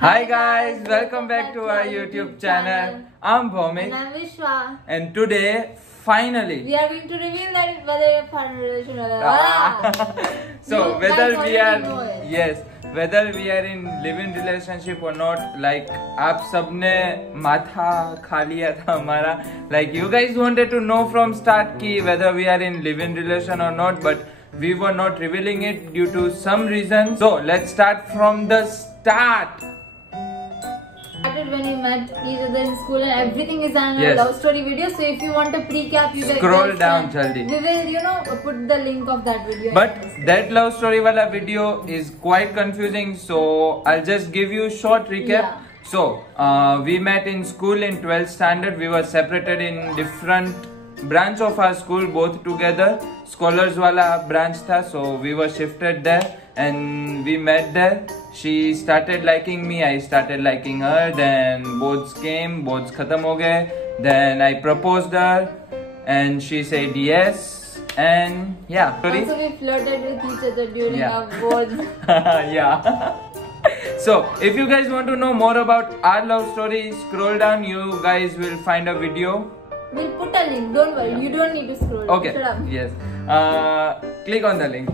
Hi guys, welcome back to our YouTube channel. I'm Bhomit. And I'm Vishwa. And today, finally, we are going to reveal that whether we have found a relation or not. So You whether guys we already know are it. whether we are in live-in relationship or not, like आप सबने माथा खा लिया था हमारा. Like you guys wanted to know from start कि whether we are in live-in relation or not, but we were not revealing it due to some reason. So let's start from the start. Started when we met each other in school and everything is on Yes. a love story video. So if you want a recap, you Scroll guys down, can- jaldi. We will, put the link of that video. But that love story wala video is quite confusing, so I'll just give you short recap. Yeah. So we met in school in 12th standard. We were separated in different branch of our school, both together. Scholars wala branch tha, so we were shifted there and we met there. She started liking me, I started liking her. Then both came, both khatam ho gaye. Then I proposed her and she said yes. And yeah, sorry. Also, we flirted with each other during Yeah. our boards. Yeah. So if you guys want to know more about our love story, scroll down. You guys will find a video. We'll put a link. Don't worry. You don't need to scroll. Okay. Shut up. Yes. Click on the link.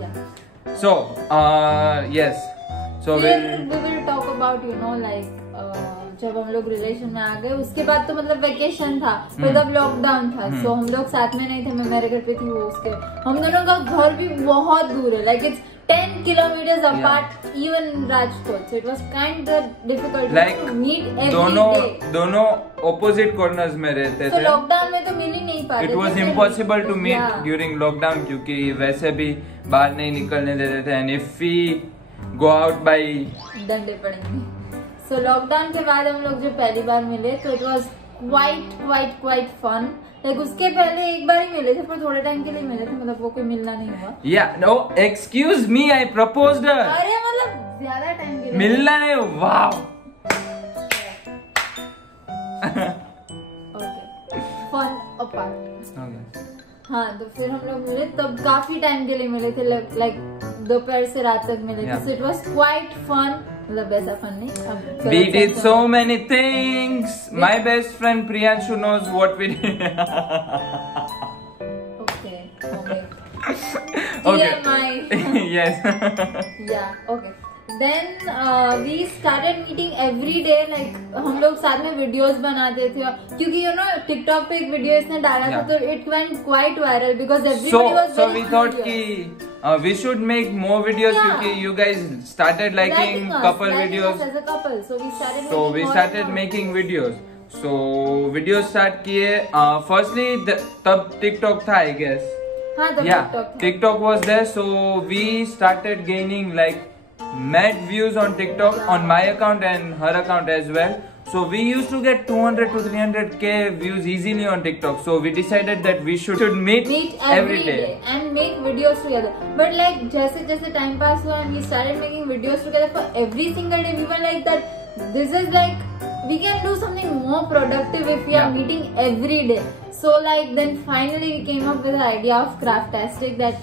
Yeah. So yes. So we will talk about जब हम लोग relation में आ गए उसके बाद तो मतलब vacation था तो तब लॉकडाउन था. सो हम लोग साथ में नहीं थे. मैं मेरे घर पे थी, वो उसके. हम दोनों का घर भी बहुत दूर है. Like it's 10 kilometers apart, even in Rajkot. So it was kind of difficult to meet every day. दोनों opposite corners में रहते थे. लॉकडाउन में तो मिल ही नहीं पाते. It was impossible to meet during lockdown क्योंकि वैसे भी बाहर नहीं निकलने देते थे. And if we go out by डंडे पड़ेंगे. So लॉकडाउन के बाद हम लोग जो पहली बार मिले तो it was quite fun. Like उसके पहले एक बार ही मिले थे पर थोड़े टाइम के लिए मिले थे. मतलब वो कोई मिलना नहीं हुआ. Yeah, no, excuse me, I proposed her. अरे मतलब ज्यादा टाइम के लिए मिलना नहीं. Wow. Okay. Fun apart. Okay. हाँ तो फिर हम लोग मिले तब काफी टाइम के लिए मिले थे. लाइक दोपहर से रात तक मिले थे. So it was quite fun. मतलब ऐसा फन नहीं. We did so many things. My best friend Priyanshu knows what we did. Okay. Okay. TMI. Yes. Yeah. Okay. Then we started meeting every day. Like हम लोग साथ में videos बनाते थे क्योंकि TikTok पे एक video इसने डाला था तो it went quite viral because everybody was So very we thought curious. कि we should make more videos क्योंकि you guys started liking couple liking videos. us as a couple. So we started making videos. So videos start किए. Firstly तब TikTok था I guess. हाँ तब Yeah, TikTok था. TikTok was there. So we started gaining like mad views on TikTok on my account and her account as well. So we used to get 200 to 300k views easily on TikTok. So we decided that we should meet every day and make videos together. But like जैसे time pass हुआ and we started making videos together for every single day. We were like that. This is like we can do something more productive if we are meeting every day. So like then finally we came up with the idea of Craftastic that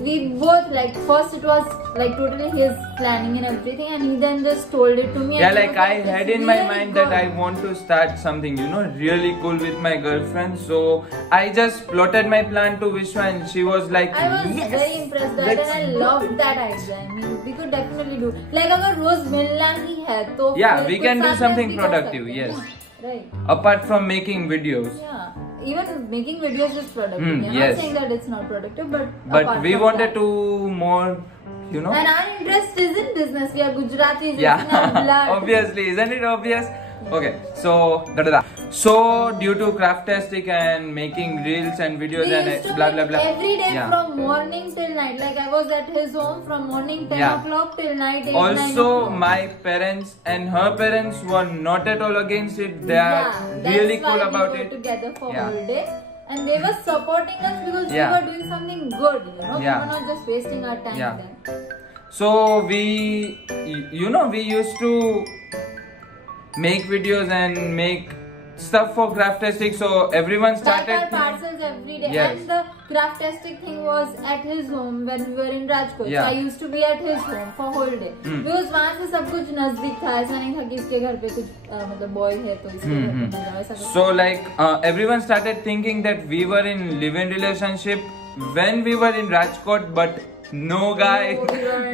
we both like first it was like totally his planning and everything and he then just told it to me. Yeah, like I had in my mind that I want to start something really cool with my girlfriend. So I just plotted my plan to Vishwa and she was like, I was very impressed that and I loved that idea. I mean we could definitely do. Like अगर रोज मिलना ही है तो we can do something productive. Yes. Right. Apart from making videos. Yeah. Even making videos is productive. I'm yes. not saying that it's not productive, but we wanted to more, And our interest is in business. We are Gujaratis. Yeah. Obviously, isn't it obvious? Okay, so due to Craftastic and making reels and videos and blah blah blah. Every day from morning till night. Like I was at his home from morning 10 o'clock till night 8, Also, 9 my parents and her parents were not at all against it. They are really cool about we it. Together for whole day. And they were supporting us because we were doing something good, We were not just wasting our time then. So we used to make videos and make stuff for Craftastic, so everyone Back started. our parcels every day. Yes. And the Craftastic thing was at his home when we were in Rajkot. Yeah. So I used to be at his home for whole day. Because वहाँ से सब कुछ नजदीक था, ऐसा नहीं था कि इसके घर पे कुछ मतलब बॉय है तो इसके घर पे नहीं जाओ, ऐसा कुछ. So like everyone started thinking that we were in live-in relationship when we were in Rajkot, but no guy,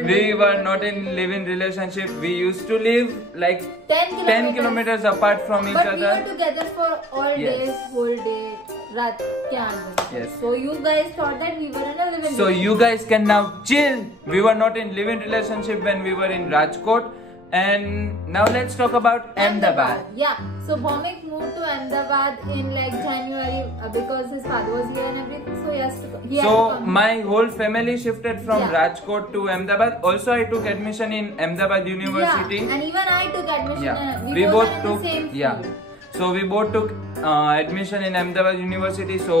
we were not in live-in relationship. We used to live like 10 kilometers apart from each But other. we were together for all Yes. days, whole day, रात के 8 बजे. Yes. So you guys thought that we were in a live-in So relationship. you guys can now chill. We were not in live-in relationship when we were in Rajkot. And now let's talk about Ahmedabad. Yeah. So Bhomik moved to Ahmedabad in like January because his father was here and everything. So he had to So come. my whole family shifted from Yeah. Rajkot to Ahmedabad. Also, I took admission in Ahmedabad University. Yeah, and even I took admission. Yeah, We both both are in took. the same Yeah, field. so we both took admission in Ahmedabad University. So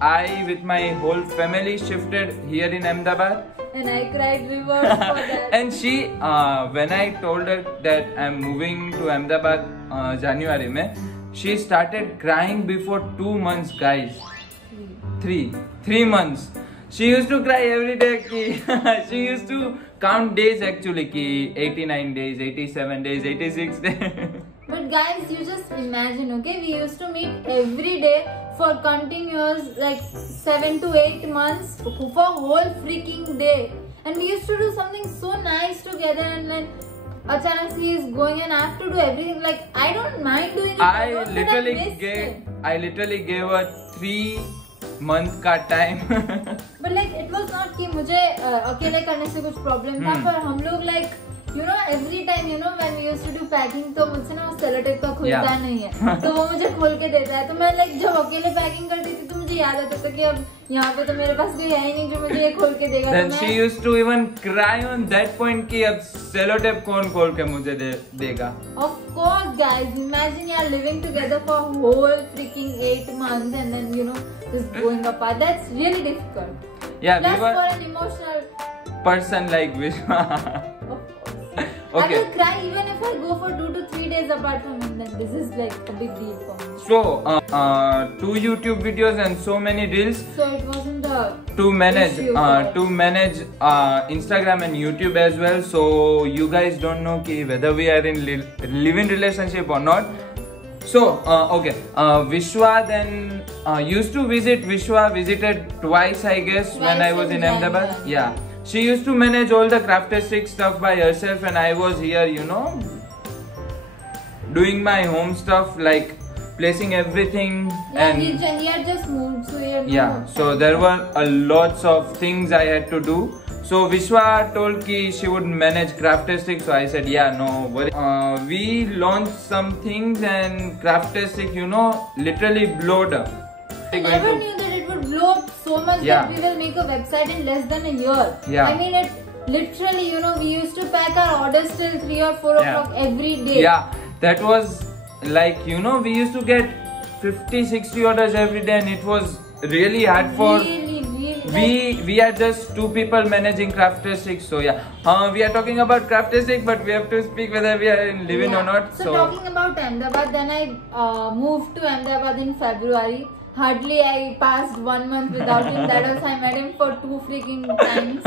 I, with my whole family, shifted here in Ahmedabad. And I cried rivers for that. And she, when I told her that I'm moving to Ahmedabad January mein, she started crying before 2 months, guys. 3 months. She used to cry every day. She used to count days actually. 89 days, 87 days, 86 days. But guys, you just imagine, okay? We used to meet every day for continuous like 7 to 8 months for whole freaking day. And we used to do something so nice together, and then Achanak he is going and I have to do everything. Like I don't mind doing it. I alone, but literally miss it. gave her 3 month का time. But like it was not कि मुझे अकेले करने से कुछ problem था, पर हम लोग like you know every time you know when we used to do packing तो मुझसे ना वो सेलोटेप का खुलता Yeah. नहीं है, तो वो मुझे खोल के देता है. तो मैं like जब अकेले पैकिंग करती थी तो मुझे याद आता था कि अब यहाँ पे तो मेरे पास कोई है ही नहीं जो मुझे ये खोल के देगा. Then तो she मैं used to even cry on that point कि अब सेलोटेप कौन खोल के मुझे देगा. of course guys, imagine you are living together for whole freaking 8 months and then you know just going apart. That's really difficult. Yeah, Plus we were for an emotional person like Vishwa. I Okay. will cry even if I go for 2 to 3 days apart from him. Then this is like a big deal for me. So 2 YouTube videos and so many reels So it wasn't the to manage issue for Instagram and YouTube as well. So you guys don't know ki whether we are in live-in relationship or not. So okay, Vishwa then used to visit. Vishwa visited twice, I guess, when Twice I was in in Ahmedabad. January. Yeah, she used to manage all the Craftastic stuff by herself, and I was here, you know, doing my home stuff like placing everything. yeah, And he had just moved, so he had no yeah, so there were a lots of things I had to do. So Vishwa told ki she would manage Craftastic, so I said yeah, no worry. We launched some things and Craftastic, you know, literally blowed up. I never knew that it would blow up so much Yeah. that we will make a website in less than a year. Yeah. I mean it literally, you know, we used to pack our orders till 3 or 4 Yeah. o'clock every day. Yeah, that was like, you know, we used to get 50-60 orders every day, and it was really hard for Really, we are just 2 people managing Craftastic. So yeah, we are talking about Craftastic, but we have to speak whether we are in living or not. So talking about Ahmedabad, then I moved to Ahmedabad in February. Hardly I passed 1 month without him. That also I met him for 2 freaking times.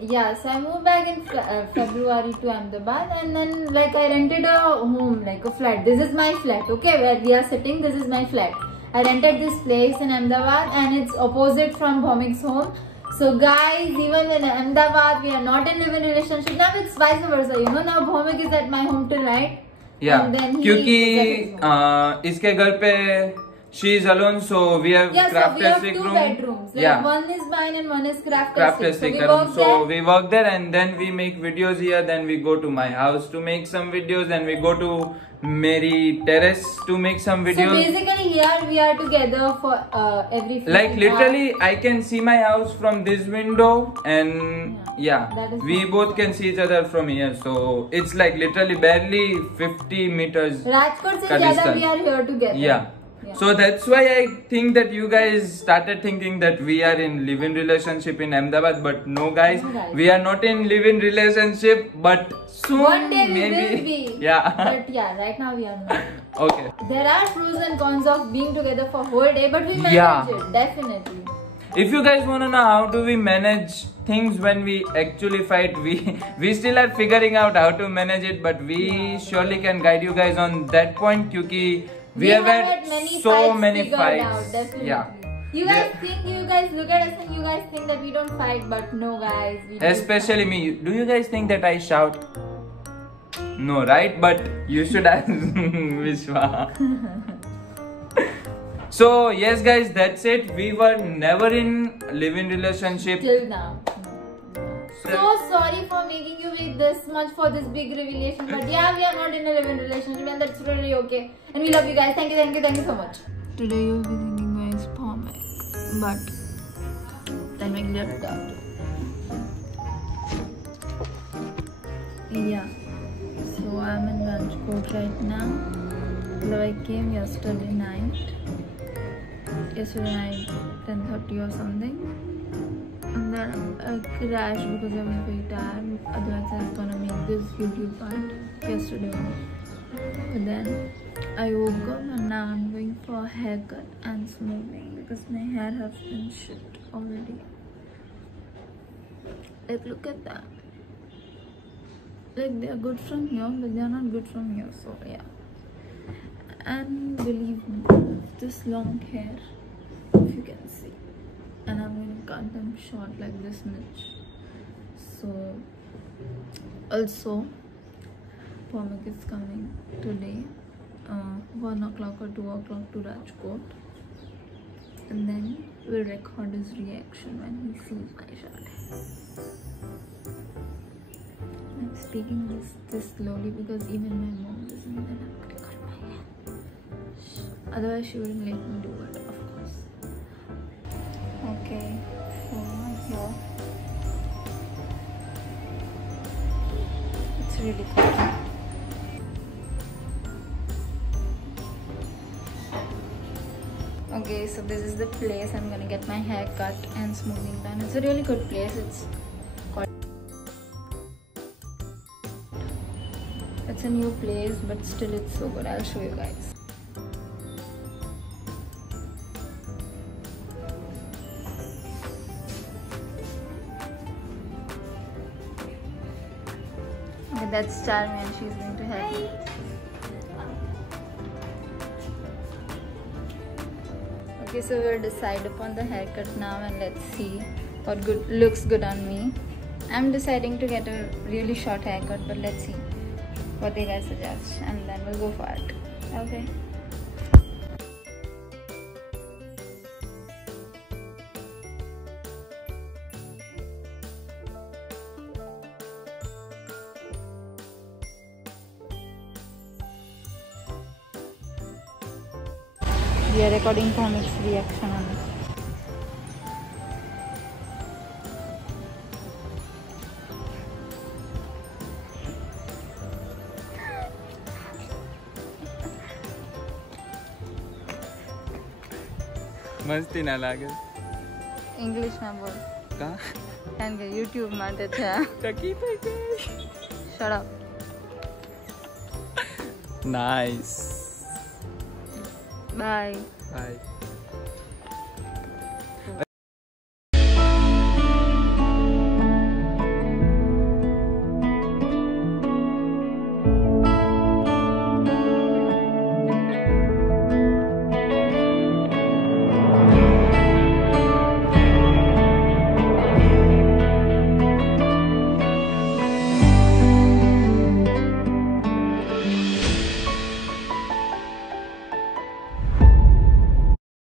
Yeah, so I moved back in February to Ahmedabad, and then like I rented a home, like a flat. This is my flat, okay, where we are sitting. This is my flat. I rented this place in Ahmedabad, and it's opposite from Bhomik's home. So guys, even in Ahmedabad, we are not in living relationship. Now it's vice versa, you know. Now Bhomik is at my home tonight. Yeah, And then he क्योंकि is at his home. इसके घर पे she is alone, so we have Yeah, so we have Craftastic 2 room. bedrooms. Like Yeah. one is mine and one is Craftastic. Craftastic So we room. work So there. we work there, and then we make videos here. Then we go to my house to make some videos. Then we go to Mary terrace to make some So videos. basically here we are together for every Like freaking literally, hour. I can see my house from this window, and yeah, that is we nice. both can see each other from here. So it's like literally barely 50 meters. Rajkot se का zyada distance. we are here together. Yeah. So that's why I think that you guys started thinking that we are in live-in relationship in Ahmedabad, but no guys, we are not in live-in relationship, but soon one day we maybe will be. Yeah. But yeah, right now we are not. Okay. There are pros and cons of being together for whole day, but we manage it definitely. If you guys want to know how do we manage things when we actually fight, we still are figuring out how to manage it, but we surely can guide you guys on that point, because we have had so many fights. Out, definitely. Yeah. You guys look at us and you guys think that we don't fight, but no guys. We Especially me. Do you guys think that I shout? No, right? But you should ask Vishwa. So yes guys, that's it. We were never in live-in relationship till now. So sorry for making you wait this much for this big revelation, but yeah, we are not in a live-in relationship, and that's really okay. And we love you guys. Thank you so much. Today you'll be thinking where is Pomek, but let me clear it out. Yeah. So I'm in Ranchkot right now. So I came yesterday night. Yesterday night, 10:30 or something. And then I crashed because I was very tired. Otherwise I was gonna make this YouTube part yesterday morning. But then I woke up and now I'm going for a haircut and smoothing because my hair has been shit already. Like, look at that. Like, they are good from here, but they are not good from here. So yeah. And believe me, this long hair, if you can see, and I'm going to cut them short like this much. So also Pomek is coming today 1 o'clock or 2 o'clock to Rajkot, and then we'll record his reaction when he sees my short hair. I'm speaking this slowly because even my mom doesn't know that I'm going to cut my hair. Otherwise she wouldn't let me do it, of course. Okay, so here it's really cool. Okay, so this is the place I'm gonna get my hair cut and smoothing done. It's a really good place. It's a new place, but still it's so good. I'll show you guys. Okay, that's Charmi and she's going to help me. Okay, so we'll decide upon the haircut now and let's see what looks good on me. I'm deciding to get a really short haircut, but let's see what you guys suggest and then we'll go for it. Okay. We are recording Pomek's reaction on this. मस्ती ना लागे English में बोल का and YouTube मारते थे टकी टकी shut up nice bye bye